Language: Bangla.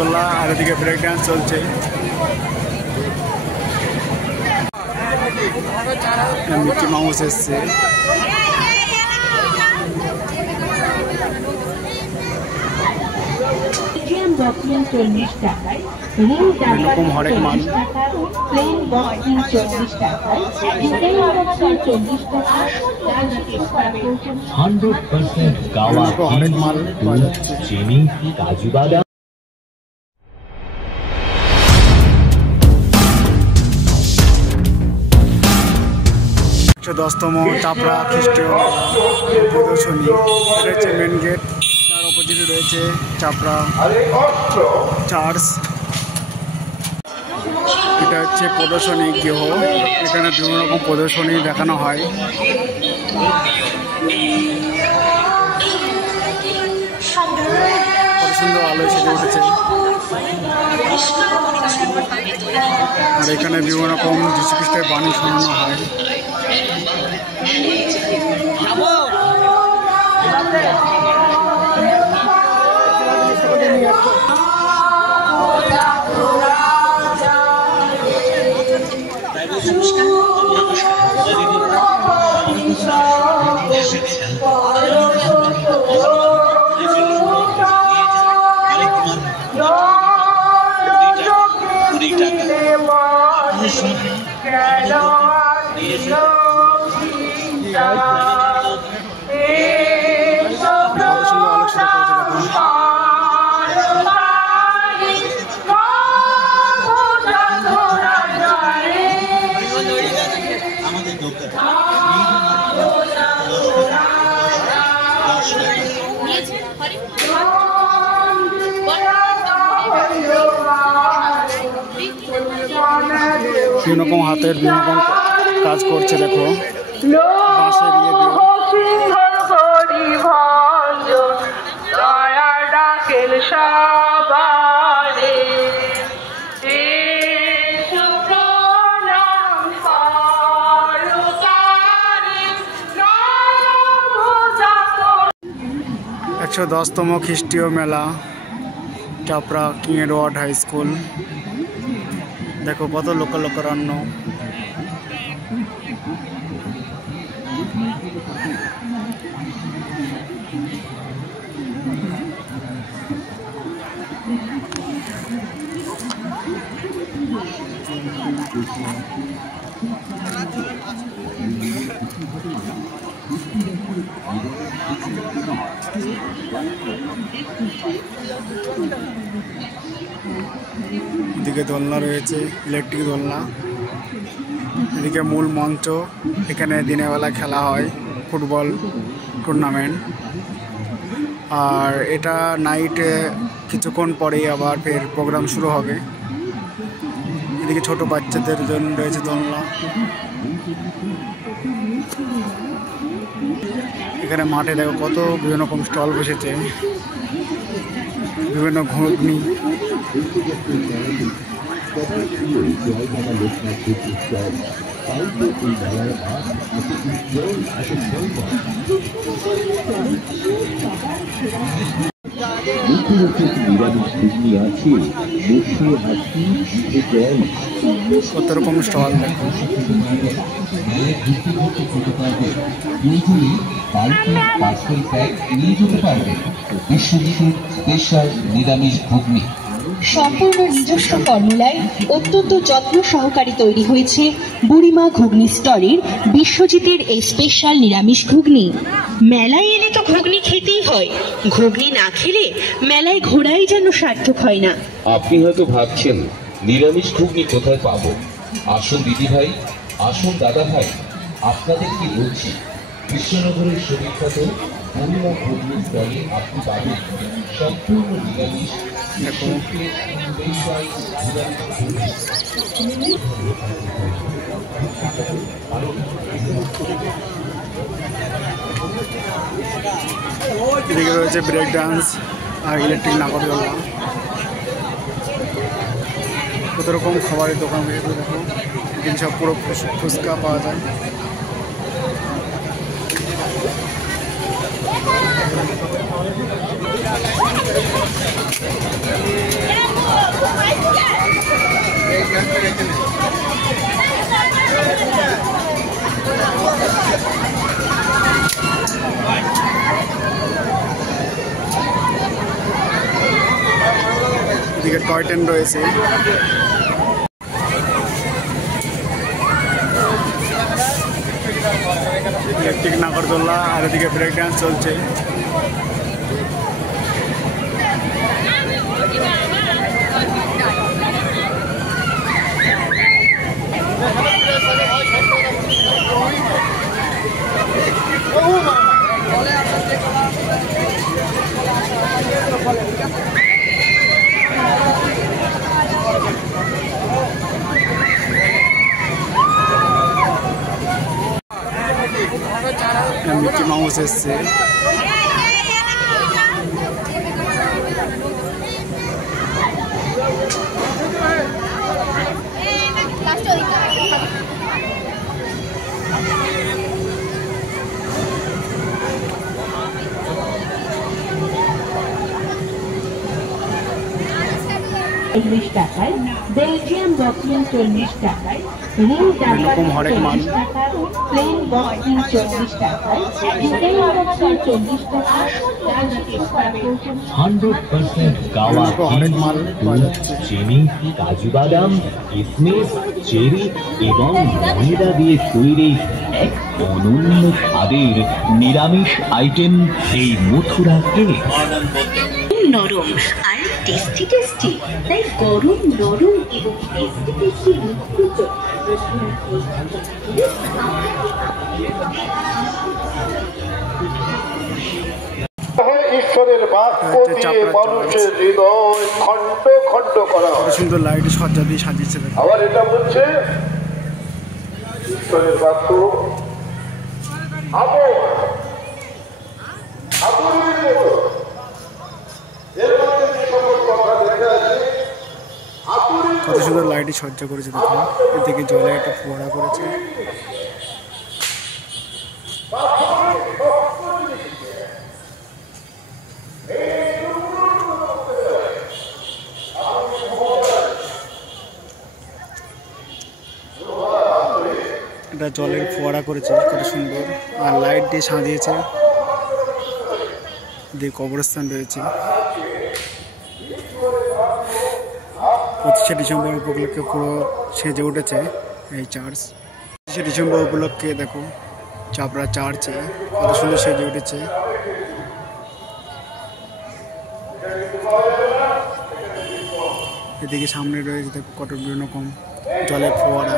নাগরদোল্লা আর এদিকে ব্রেক ডান্স চলছে। মিকি মাউস এসছে। এরকম হরেক মাল। 100% গাওয়া হরেক মাল চিনি কাজু বাদাম। 110তম চাপড়া খ্রিস্টীয় প্রদর্শনী। এটা হচ্ছে মেন গেট, তার অপোজিটে রয়েছে চাপড়া চার্চ। এটা হচ্ছে প্রদর্শনী গৃহ, এখানে বিভিন্ন রকম প্রদর্শনী দেখানো হয়। কত সুন্দর আলো সেজে উঠেছে। আর এখানে বিভিন্ন রকম যীশু খ্রিস্টের বাণী শোনানো হয়। বিভিন্ন রকম হাতের বিভিন্ন রকম কাজ করছে, দেখো বাঁশের ইয়ে দিয়ে। $110তম খ্রিস্টীয় মেলা, চাপড়া কিং এডওয়ার্ড হাই স্কুল। দেখো কত লোক লোকারণ্য। এদিকে দোলনা রয়েছে, ইলেকট্রিক দোলনা। এদিকে মূল মঞ্চ, এখানে দিনের বেলা খেলা হয় ফুটবল টুর্নামেন্ট। আর এটা নাইটে কিছুক্ষণ পরেই আবার ফের প্রোগ্রাম শুরু হবে। এদিকে ছোট বাচ্চাদের জন্য রয়েছে দোলনা। এখানে মাঠে দেখো কত বিভিন্ন রকম স্টল বসেছে, বিভিন্ন ঘুগনি। কত রকম স্টল দেখো। বিশ্বজিতের স্পেশাল নিরামিষ ঘুগনি সম্পূর্ণ নিজস্ব ফর্মুলায় অত্যন্ত যত্ন সহকারে তৈরি হয়েছে বুড়িমা ঘুগনি স্টলের বিশ্বজিতের এই স্পেশাল নিরামিষ ঘুগনি। মেলায় এলে তো ঘুগনি খেতেই হয়, ঘুগনি না খেলে মেলায় ঘোরাই যেন সার্থক হয় না। আপনি হয়তো ভাবছেন নিরামিষ ঘুগনি কোথায় পাবো? আসুন দিদি ভাই, আসুন দাদা ভাই, আপনাদের কি বলছি, কৃষ্ণনগরের সুবিখ্যাত বুড়িমা ঘুগনি স্টলে আপনি পাবেন সম্পূর্ণ নিরামিষ এদিকে রয়েছে ব্রেক ডান্স আর ইলেকট্রিক নাগরদোল্লা। কত রকম খাবারের দোকান রয়েছে দেখো, এদিকে সব পুরো ফুচকা পাওয়া যায়। এদিকে টয় ট্রেন রয়েছে। ইলেকট্রিক নাগরদোল্লা আর এদিকে ব্রেক ডান্স চলছে। মিকি মাউস এসছে। টাকায়, বেলজিয়াম বক্সিং 40 টাকায়, রিং ডাম্পার 40 টাকায়, প্লেন বক্সিং 40 টাকায়, চিকেন বক্সিং 40 টাকায়, 100% গাওয়া দুধ, চিনি, কাজু বাদাম, কিশমিশ, চেরি এবং ময়দা দিয়ে তৈরি এক অনন্য স্বাদের নিরামিষ আইটেম এই মথুরা কেক। নরম আর টেস্টি টেস্টি, তাই গরম নরম এবং টেস্টি টেস্টি ঈশ্বরের বাক্য দিয়ে মানুষের হৃদয় খণ্ড খণ্ড করা হয়। সুন্দর লাইট সজ্জা দিয়ে সাজিয়েছে। আবার এটা বলছে ঈশ্বরের বাক্য কত সুন্দর লাইটই সজ্জা করেছে দেখুন। এদিকে জলে একটা ফোয়ারা করেছে। এটা জলের ফোয়ারা করেছে কত সুন্দর, আর লাইট দিয়ে সাজিয়েছে। দিয়ে কবরস্থান রয়েছে। 25শে ডিসেম্বর উপলক্ষে পুরো সেজে উঠেছে এই চার্চ। 25শে ডিসেম্বর উপলক্ষে দেখো চাপড়া চার্চে কত সুন্দর সেজে উঠেছে। এদিকে সামনে রয়েছে দেখো কত বিভিন্ন রকম জলের ফোয়ারা।